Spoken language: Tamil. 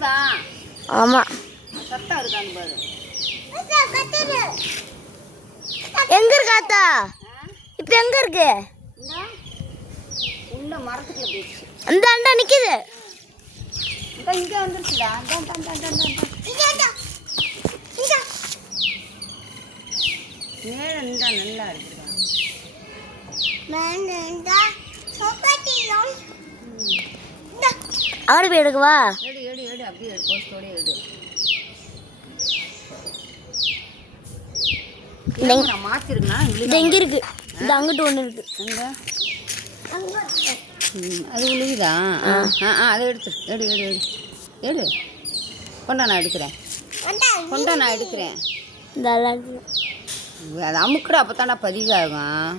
கேக்குதா? ஆமா. சத்தம் இருக்கான்னு பாரு. எங்க இருக்கு ஆத்தா? இப்போ எங்க இருக்கு? உள்ள மரத்துக்குள்ள போயிடுச்சு. அந்த அண்டா நிக்குது. இங்க வந்துருச்சுடா. மேல நின்றா நல்லா இருக்குடா. ஆறு போய் எடுக்கவா? எடு அப்படியே எடு, போஸ்டோட எடு. நான் மாத்திருக்கா இது எங்க இருக்கு? இது அங்கிட்டு ஒண்ணு இருக்கு. எங்க? அது விழுகுதா? அதை எடுத்து எடு எடு எடு எடு. கொண்டா நான் எடுக்கிறேன். கொண்டா நான் எடுக்கிறேன். இந்த அது அமுக்குடா, அப்போ தானே பதிவாகும்.